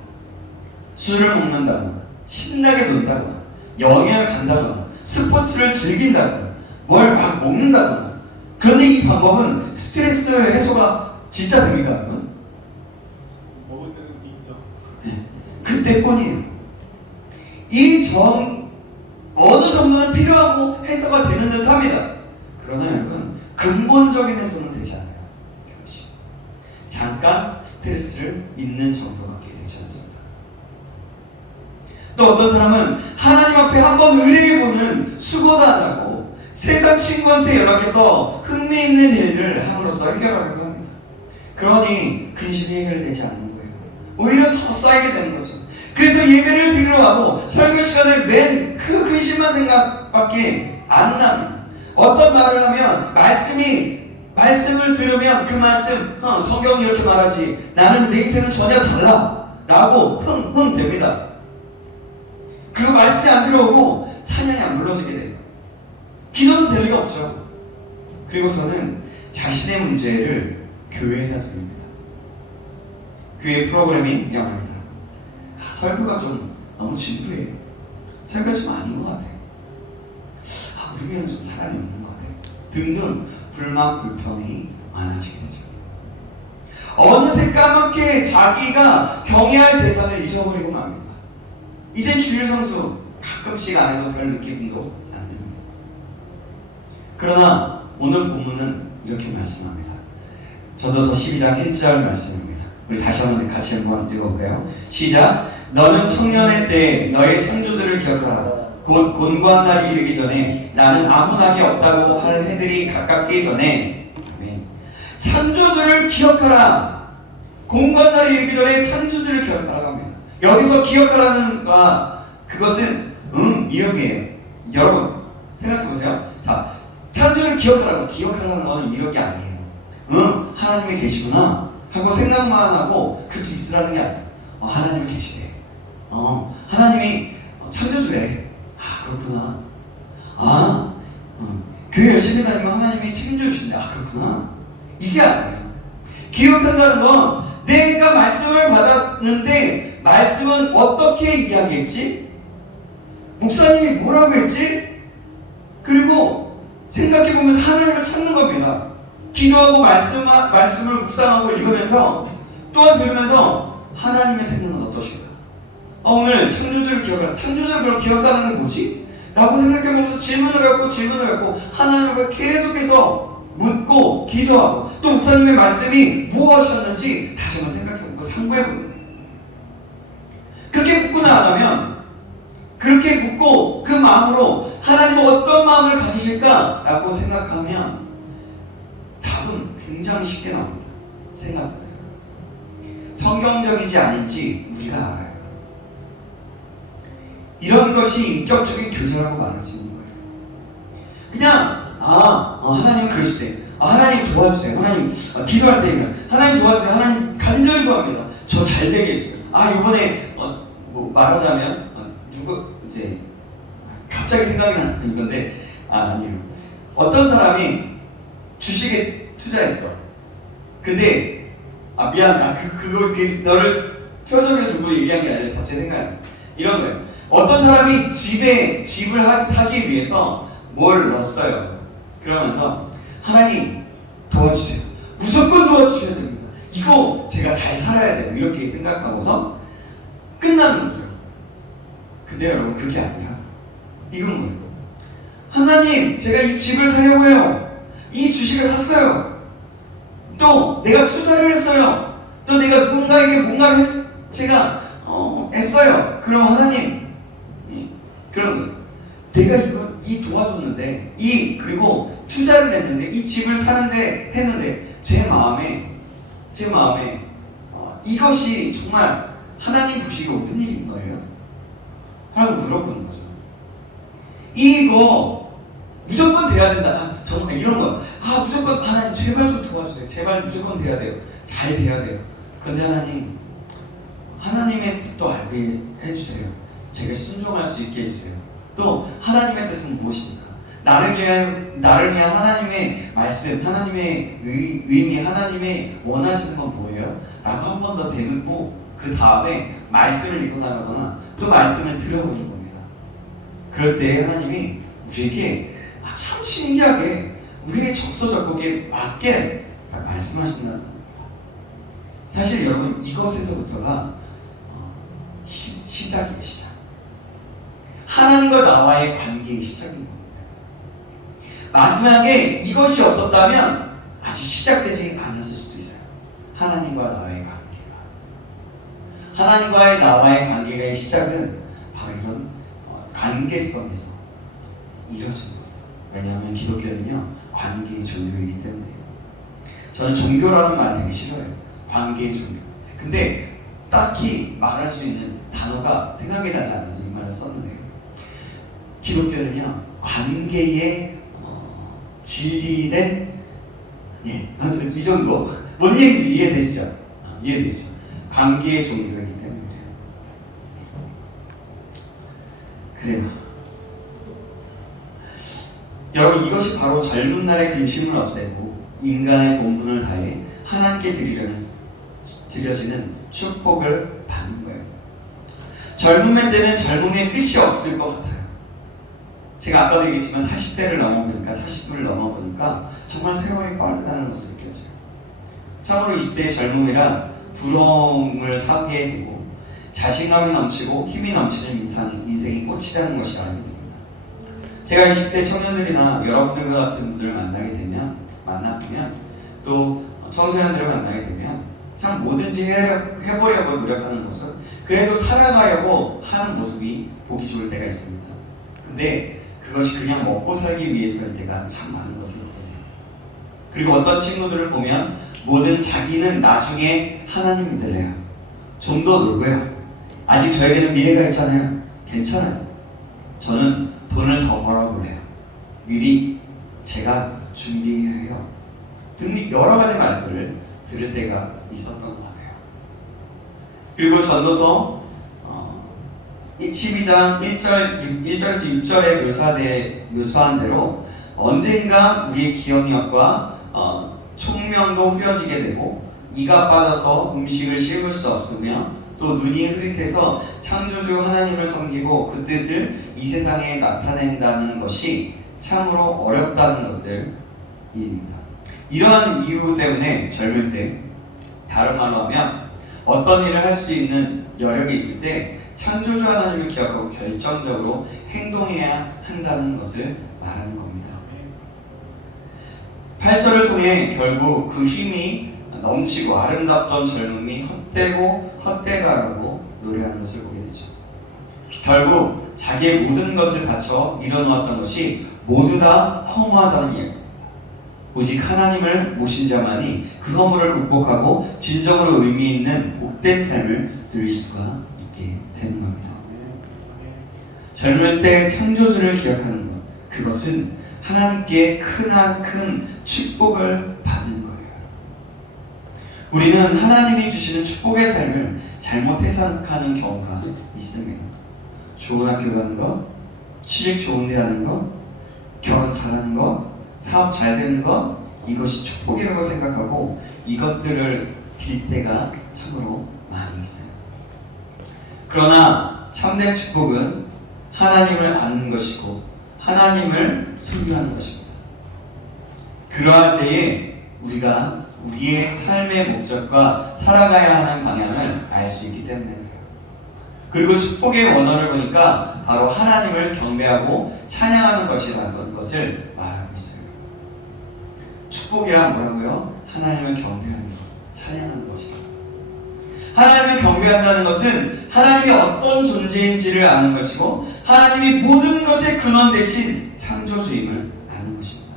술을 먹는다거나, 신나게 논다거나, 여행을 간다거나, 스포츠를 즐긴다거나, 뭘 막 먹는다거나. 그런데 이 방법은 스트레스 해소가 진짜 됩니까, 여러분? 먹을 때는 있죠. 그때뿐이에요. 어느 정도는 필요하고 해소가 되는 듯 합니다. 그러나 여러분, 근본적인 해소는 되지 않아요. 그것이 잠깐 스트레스를 잊는 정도밖에 되지 않습니다. 또 어떤 사람은 하나님 앞에 한번 의뢰해보는 수고도 안 하고 세상 친구한테 연락해서 흥미있는 일을 함으로써 해결하려고 합니다. 그러니 근심이 해결되지 않는 거예요. 오히려 더 쌓이게 되는 거죠. 그래서 예배를 드리러 와도 설교 시간에 맨 그 근심만 생각밖에 안 납니다. 어떤 말을 하면 말씀을 들으면 그 말씀 성경이 이렇게 말하지 나는 내 인생은 전혀 달라 라고 흥 됩니다. 그리고 말씀이 안 들어오고 찬양이 안 불러지게 돼요. 기도도 될 리가 없죠. 그리고서는 자신의 문제를 교회에다 드립니다. 교회 프로그램이 아니다. 설교가 좀 너무 진부해. 설교가 좀 아닌 것 같아요. 우리 교회는 좀 사랑이 없는 것 같아요. 등등 불만 불평이 많아지게 되죠. 어느새 까맣게 자기가 경외할 대상을 잊어버리고 맙니다. 이제 주일 성수 가끔씩 안 해도 별 느낌도 안 듭니다. 그러나 오늘 본문은 이렇게 말씀합니다. 전도서 12장 1절 말씀입니다. 우리 다시 한번 같이 한번 읽어볼까요? 시작. 너는 청년의 때에 너의 창조주를 기억하라. 곧 곤고한 날이 이르기 전에 나는 아무나게 없다고 할 해들이 가깝기 전에. 아멘. 창조주를 기억하라. 곤고한 날이 이르기 전에 창조주를 기억하라고 합니다. 여기서 기억하라는 바 그것은 이력이에요. 여러분 생각해보세요. 자, 창조주를 기억하라는 것은 이력이 아니에요. 하나님이 계시구나 하고 생각만 하고 그렇게 있으라는 게 아니에요. 하나님이 계시대. 하나님이 창조주래. 그렇구나. 교회 열심히 다니면 하나님이 책임져 주신대. 그렇구나. 이게 아니에요. 기억한다는 건 내가 말씀을 받았는데 말씀은 어떻게 이야기했지? 목사님이 뭐라고 했지? 그리고 생각해보면서 하나님을 찾는 겁니다. 기도하고 말씀을 묵상하고 읽으면서 또한 들으면서 하나님의 생각은 어떠신가? 오늘 창조주를 기억하는 게 뭐지? 라고 생각해보면서 질문을 갖고 하나님을 계속해서 묻고 기도하고 또 목사님의 말씀이 무엇이었는지 다시 한번 생각해보고 상고해보는 거예요. 그렇게 묻고 나가면 그렇게 묻고 그 마음으로 하나님은 어떤 마음을 가지실까? 라고 생각하면 답은 굉장히 쉽게 나옵니다. 생각보다. 성경적이지 아닌지 우리가 알아요. 이런 것이 인격적인 교제라고 말할 수 있는 거예요. 그냥 하나님 그러실 때 하나님 도와주세요. 하나님 기도할 때 하나님 도와주세요. 하나님 간절히 구합니다. 저 잘 되게 해주세요. 이번에 뭐 말하자면 누구 이제 갑자기 생각이 나는 건데 아니요. 어떤 사람이 주식에 투자했어. 근데 미안. 그걸 너를 표정에 두고 얘기한 게 아니라 갑자기 생각이 나. 이런 거예요. 어떤 사람이 집을 사기 위해서 뭘 넣었어요. 그러면서 하나님 도와주세요. 무조건 도와주셔야 됩니다. 이거 제가 잘 살아야 돼요. 이렇게 생각하고서 끝나는 거죠. 근데 여러분 그게 아니라 이건 뭐예요? 하나님 제가 이 집을 사려고 해요. 이 주식을 샀어요. 또 내가 투자를 했어요. 또 내가 누군가에게 뭔가를 제가 했어요. 그럼 하나님 그런 거예요. 내가 이 도와줬는데 그리고 투자를 했는데 이 집을 사는데 했는데 제 마음에 이것이 정말 하나님 보시기에 옳은 일인 거예요? 하라고 물어보는 거죠. 이거 무조건 돼야 된다. 정말 이런 거. 무조건 하나님 제발 좀 도와주세요. 제발 무조건 돼야 돼요. 잘 돼야 돼요. 그런데 하나님의 뜻도 알게 해주세요. 제가 순종할 수 있게 해주세요. 또 하나님의 뜻은 무엇입니까? 나를 위한 하나님의 말씀, 하나님의 의미, 하나님의 원하시는 건 뭐예요? 라고 한 번 더 되묻고 그 다음에 말씀을 읽고 나가거나 또 말씀을 들어보는 겁니다. 그럴 때 하나님이 우리에게 참 신기하게 우리의 적소적곡에 맞게 말씀하신다는 겁니다. 사실 여러분 이것에서부터가 시작이에요. 시작. 하나님과 나와의 관계의 시작인 겁니다. 마지막에 이것이 없었다면 아직 시작되지 않았을 수도 있어요. 하나님과 나와의 관계가. 하나님과의 나와의 관계의 시작은 바로 이런 관계성에서 이루어진 거예요. 왜냐하면 기독교는요 관계의 종교이기 때문에요. 저는 종교라는 말 되게 싫어해요. 관계의 종교. 근데 딱히 말할 수 있는 단어가 생각이 나지 않아서 이 말을 썼는데요. 기독교는요 관계의 진리된 이 정도 뭔 얘기인지 이해되시죠? 이해되시죠? 관계의 종교이기 때문에 그래요. 여러분 이것이 바로 젊은 날의 근심을 없애고 인간의 본분을 다해 하나님께 드려지는 축복을 받는 거예요. 젊음의 때는 젊음의 끝이 없을 것 같아요. 제가 아까도 얘기했지만 40대를 넘어보니까 40대를 넘어보니까 정말 세월이 빠르다는 것을 느껴져요. 참으로 20대의 젊음이란 부러움을 사게 되고 자신감이 넘치고 힘이 넘치는 인생이 꽃이라는 것을 알게 됩니다. 제가 20대 청년들이나 여러분들과 같은 분들을 만나면 또 청소년들을 만나게 되면 참 뭐든지 해보려고 노력하는 모습, 그래도 살아가려고 하는 모습이 보기 좋을 때가 있습니다. 근데 그것이 그냥 먹고 살기 위해서일 때가 참 많은 것을 보거든요. 그리고 어떤 친구들을 보면 뭐든 자기는 나중에 하나님 믿을래요. 좀 더 놀고요. 아직 저에게는 미래가 있잖아요. 괜찮아요. 저는 돈을 더 벌어볼래요. 미리 제가 준비해야 해요. 등 여러 가지 말들을 들을 때가 있었던 것 같아요. 그리고 전도서 12장 1절에서 6절에 묘사한 대로 언젠가 우리의 기억력과 총명도 흐려지게 되고 이가 빠져서 음식을 씹을 수 없으며 또 눈이 흐릿해서 창조주 하나님을 섬기고 그 뜻을 이 세상에 나타낸다는 것이 참으로 어렵다는 것들입니다. 이러한 이유 때문에 젊을 때, 다른 말로 하면 어떤 일을 할 수 있는 여력이 있을 때 창조주 하나님을 기억하고 결정적으로 행동해야 한다는 것을 말하는 겁니다. 8절을 통해 결국 그 힘이 넘치고 아름답던 젊음이 헛되고 헛되다라고 노래하는 것을 보게 되죠. 결국 자기의 모든 것을 바쳐 이뤄놓았던 것이 모두 다 허무하다는 이야기입니다. 오직 하나님을 모신 자만이 그 허물을 극복하고 진정으로 의미 있는 복된 삶을 누릴 수가 있게 되는 겁니다. 젊을 때 창조주를 기억하는 것, 그것은 하나님께 크나큰 축복을 받는 거예요. 우리는 하나님이 주시는 축복의 삶을 잘못 해석하는 경우가 있습니다. 좋은 학교 가는 것, 취직 좋은 데 하는 것, 결혼 잘하는 것, 사업 잘 되는 것, 이것이 축복이라고 생각하고 이것들을 빌 때가 참으로 많이 있어요. 그러나 참된 축복은 하나님을 아는 것이고 하나님을 소유하는 것입니다. 그러할 때에 우리가 우리의 삶의 목적과 살아가야 하는 방향을 알 수 있기 때문에 그래요. 그리고 축복의 원어를 보니까 바로 하나님을 경배하고 찬양하는 것이라는 것을 말하고 있어요. 축복이란 뭐라고요? 하나님을 경배하는 것, 찬양하는 것입니다. 하나님을 경배한다는 것은 하나님이 어떤 존재인지를 아는 것이고 하나님이 모든 것의 근원 대신 창조주임을 아는 것입니다.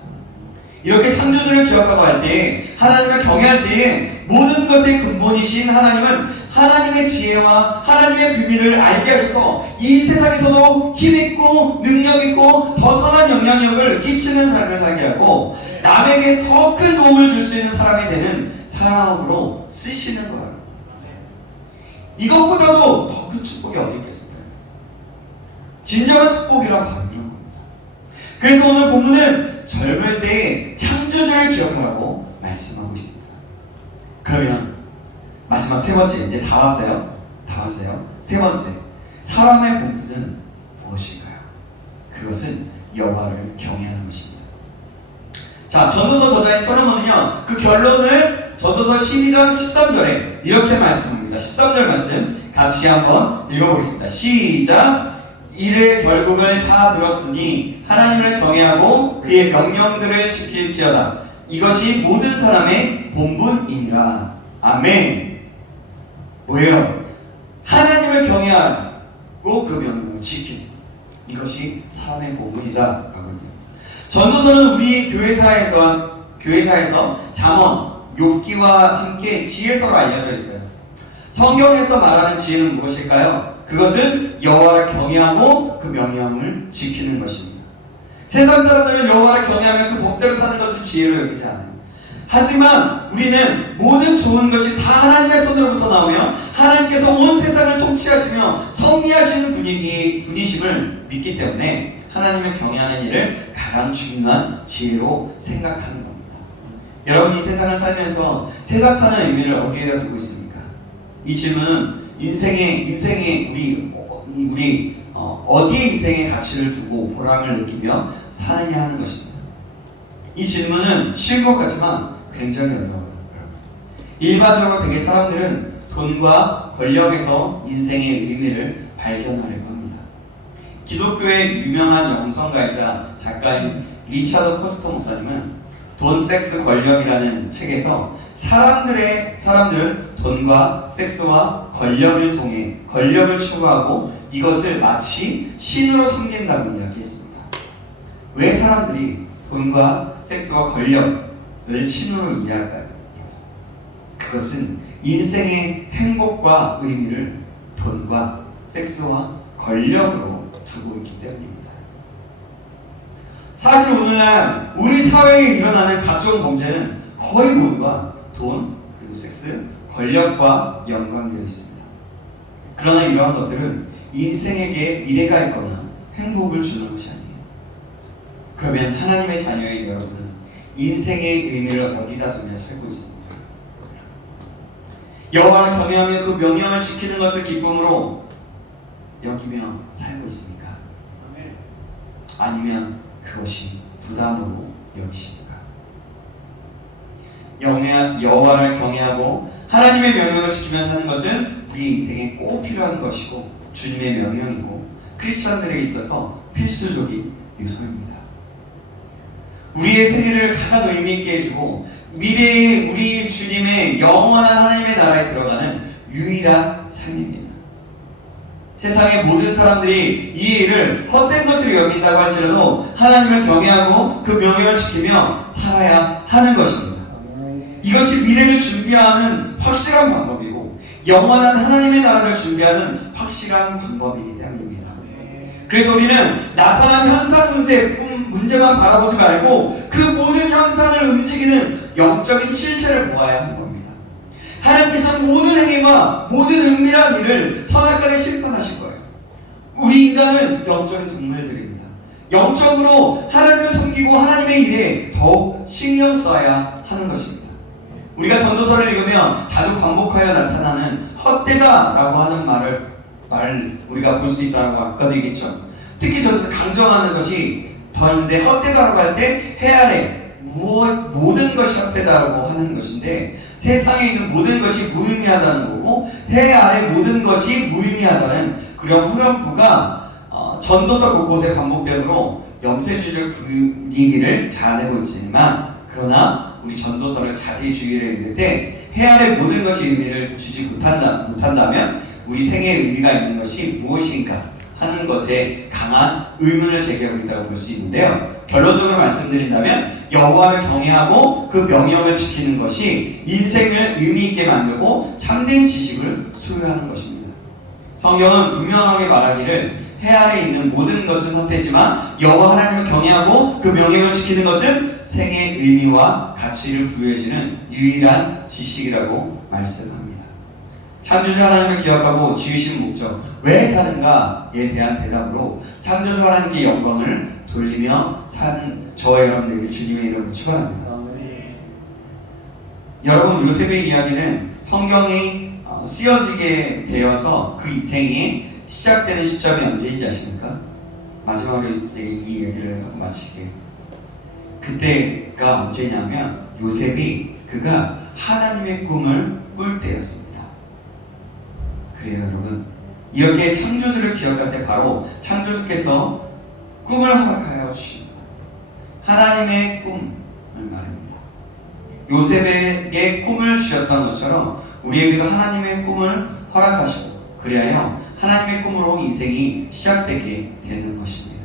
이렇게 창조주를 기억하고 할 때, 하나님을 경외할 때에 모든 것의 근본이신 하나님은 하나님의 지혜와 하나님의 비밀을 알게 하셔서 이 세상에서도 힘있고 능력있고 더 선한 영향력을 끼치는 삶을 살게 하고 남에게 더 큰 도움을 줄 수 있는 사람이 되는 사람으로 쓰시는 거예요. 이것보다도 더 큰 축복이 어디 있겠습니까? 진정한 축복이란 바로 이런 겁니다. 그래서 오늘 본문은 젊을 때의 창조주를 기억하라고 말씀하고 있습니다. 그러면 마지막 세 번째, 이제 다 왔어요. 세 번째, 사람의 본분은 무엇일까요? 그것은 여호와를 경외하는 것입니다. 자, 전도서 저자인 솔로몬은요, 그 결론을 전도서 12장 13절에 이렇게 말씀합니다. 13절 말씀 같이 한번 읽어보겠습니다. 시작! 이를 결국을 다 들었으니 하나님을 경외하고 그의 명령들을 지킬지어다. 이것이 모든 사람의 본분이니라. 아멘. 뭐예요? 하나님을 경외하고 그 명령을 지키는, 이것이 사람의 본분이다 라고 합니다. 전도서는 우리 교회사에서 잠언, 욥기와 함께 지혜서로 알려져 있어요. 성경에서 말하는 지혜는 무엇일까요? 그것은 여호와를 경외하고 그 명령을 지키는 것입니다. 세상 사람들은 여호와를 경외하며 그 법대로 사는 것을 지혜로 여기지 않아요. 하지만 우리는 모든 좋은 것이 다 하나님의 손으로부터 나오며 하나님께서 온 세상을 통치하시며 섭리하시는 분이심을 믿기 때문에 하나님을 경외하는 일을 가장 중요한 지혜로 생각하는 겁니다. 여러분, 이 세상을 살면서 세상 사는 의미를 어디에다 두고 있습니까? 이 질문은 인생의 우리 어디에 인생의 가치를 두고 보람을 느끼며 사느냐 하는 것입니다. 이 질문은 쉬운 것 같지만 굉장히 어려워요. 일반적으로 되게 사람들은 돈과 권력에서 인생의 의미를 발견하려고 합니다. 기독교의 유명한 영성가이자 작가인 리차드 포스터 목사님은 돈, 섹스, 권력이라는 책에서 사람들은 돈과 섹스와 권력을 통해 권력을 추구하고 이것을 마치 신으로 섬긴다고 이야기했습니다. 왜 사람들이 돈과 섹스와 권력을 신으로 이해할까요? 그것은 인생의 행복과 의미를 돈과 섹스와 권력으로 두고 있기 때문입니다. 사실 오늘날 우리 사회에 일어나는 각종 범죄는 거의 모두가 돈, 그리고 섹스, 권력과 연관되어 있습니다. 그러나 이러한 것들은 인생에게 미래가 있거나 행복을 주는 것이 아니에요. 그러면 하나님의 자녀인 여러분은 인생의 의미를 어디다 두며 살고 있습니까? 여호와를 경외하며 그 명령을 지키는 것을 기쁨으로 여기며 살고 있습니까? 아니면 그것이 부담으로 여기십니까? 여호와를 경외하고 하나님의 명령을 지키며 사는 것은 우리 인생에 꼭 필요한 것이고 주님의 명령이고 크리스천들에게 있어서 필수적인 요소입니다. 우리의 생애를 가장 의미 있게 해주고 미래의 우리 주님의 영원한 하나님의 나라에 들어가는 유일한 삶입니다. 세상의 모든 사람들이 이 일을 헛된 것으로 여긴다고 할지라도 하나님을 경외하고 그 명령을 지키며 살아야 하는 것입니다. 이것이 미래를 준비하는 확실한 방법이고 영원한 하나님의 나라를 준비하는 확실한 방법이기 때문입니다. 그래서 우리는 나타난 현상 문제만 바라보지 말고 그 모든 현상을 움직이는 영적인 실체를 보아야 하는 겁니다. 하나님께서 모든 행위와 모든 은밀한 일을 선악간에 심판하실 거예요. 우리 인간은 영적인 동물들입니다. 영적으로 하나님을 섬기고 하나님의 일에 더욱 신경 써야 하는 것입니다. 우리가 전도서를 읽으면 자주 반복하여 나타나는 헛되다라고 하는 말을 우리가 볼 수 있다고 아까도 얘기했죠. 특히 저도 강조하는 것이 더인데 헛되다라고 할 때 해 아래 모든 것이 헛되다라고 하는 것인데 세상에 있는 모든 것이 무의미하다는 거고 해 아래 모든 것이 무의미하다는 그런 후렴구가 전도서 곳곳에 반복되므로 염세주의적 분위기를 자아내고 있지만 그러나 우리 전도서를 자세히 주의를 읽을 때 해 아래 모든 것이 의미를 주지 못한다면 우리 생애에 의미가 있는 것이 무엇인가 하는 것에 강한 의문을 제기하고 있다고 볼 수 있는데요. 결론적으로 말씀드린다면 여호와를 경외하고 그 명령을 지키는 것이 인생을 의미 있게 만들고 참된 지식을 소유하는 것입니다. 성경은 분명하게 말하기를 해 아래 있는 모든 것은 헛되지만 여호와 하나님을 경외하고 그 명령을 지키는 것은 생의 의미와 가치를 부여해주는 유일한 지식이라고 말씀합니다. 창조주 하나님을 기억하고 지으신 목적, 왜 사는가에 대한 대답으로 창조주 하나님께 영광을 돌리며 사는 저와 여러분들에게 주님의 이름을 축원합니다. 여러분, 요셉의 이야기는 성경이 쓰여지게 되어서 그 인생이 시작되는 시점이 언제인지 아십니까? 마지막으로 이 얘기를 하고 마칠게요. 그때가 언제냐면 요셉이 그가 하나님의 꿈을 꿀 때였습니다. 그래요, 여러분. 이렇게 창조주를 기억할 때 바로 창조주께서 꿈을 허락하여 주십니다. 하나님의 꿈을 말입니다. 요셉에게 꿈을 주셨던 것처럼 우리에게도 하나님의 꿈을 허락하시고 그리하여 하나님의 꿈으로 인생이 시작되게 되는 것입니다.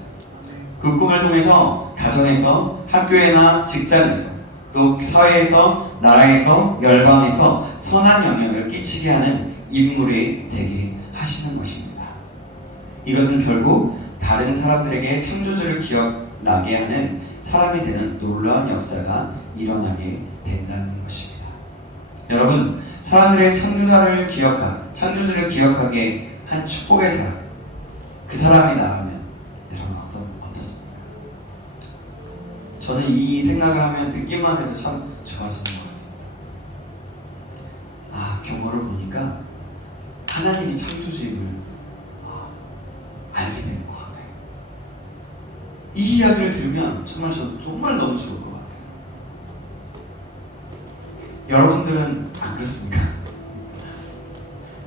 그 꿈을 통해서 가정에서, 학교에나 직장에서, 또 사회에서, 나라에서, 열방에서 선한 영향을 끼치게 하는 인물이 되게 하시는 것입니다. 이것은 결국 다른 사람들에게 창조주를 기억나게 하는 사람이 되는 놀라운 역사가 일어나게 된다는 것입니다. 여러분, 사람들의 창조주를 기억하게 한 축복의 사람, 그 사람이 나라면 여러분 어떻습니까? 저는 이 생각을 하면 듣기만 해도 참 좋아지는 것 같습니다. 경고를 보니까 하나님이 창조주임을 알게 되는 것 같아요. 이 이야기를 들으면 정말 저도 정말 너무 좋을 것 같아요. 여러분들은 안 그렇습니까?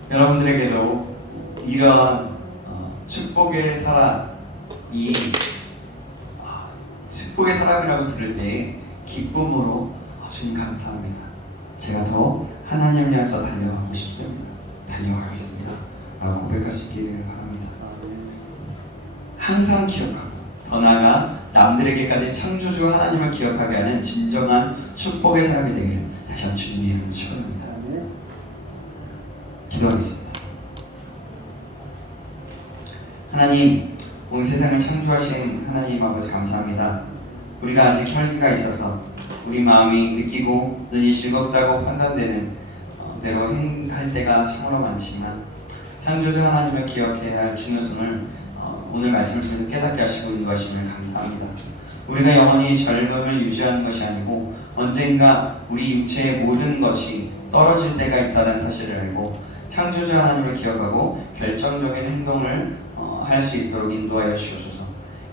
여러분들에게도 이러한 축복의 이 축복의 사람이라고 들을 때 기쁨으로 주님 감사합니다. 제가 더 하나님을 향해서 달려가고 싶습니다. 달려가겠습니다. 라고 고백할 수 있기를 바랍니다. 항상 기억하고 더 나아가 남들에게까지 창조주 하나님을 기억하게 하는 진정한 축복의 사람이 되기를 다시 한번 주님의 이름으로 축원합니다. 기도하겠습니다. 하나님, 온 세상을 창조하신 하나님 아버지 감사합니다. 우리가 아직 혈기가 있어서 우리 마음이 느끼고 눈이 즐겁다고 판단되는 대로 행할 때가 참으로 많지만 창조주 하나님을 기억해야 할 중요성을 오늘 말씀을 통해서 깨닫게 하시고 있는 것임을 감사합니다. 우리가 영원히 젊음을 유지하는 것이 아니고 언젠가 우리 육체의 모든 것이 떨어질 때가 있다는 사실을 알고 창조주 하나님을 기억하고 결정적인 행동을 할 수 있도록 인도하여 주옵소서.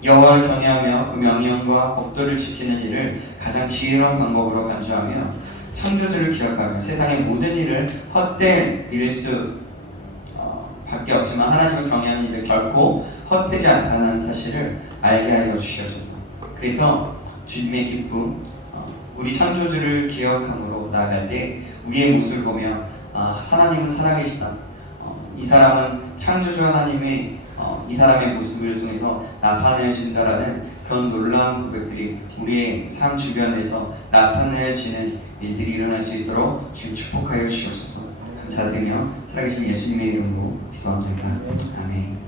여호와를 경외하며 그 명령과 법도를 지키는 일을 가장 지혜로운 방법으로 간주하며 창조주를 기억하며 세상의 모든 일을 헛될 일일 수 밖에 없지만 하나님을 경외하는 일을 결코 헛되지 않다는 사실을 알게 하여 주시옵소서. 그래서 주님의 기쁨, 우리 창조주를 기억함으로 나아갈 때 우리의 모습을 보며 하나님은 살아계시다. 이 사람은 창조주 하나님의 이 사람의 모습을 통해서 나타내준다라는 그런 놀라운 고백들이 우리의 삶 주변에서 나타내지는 일들이 일어날 수 있도록 주님 축복하여 주시옵소서. 감사드리며 살아계신 예수님의 이름으로 기도합니다. 아멘.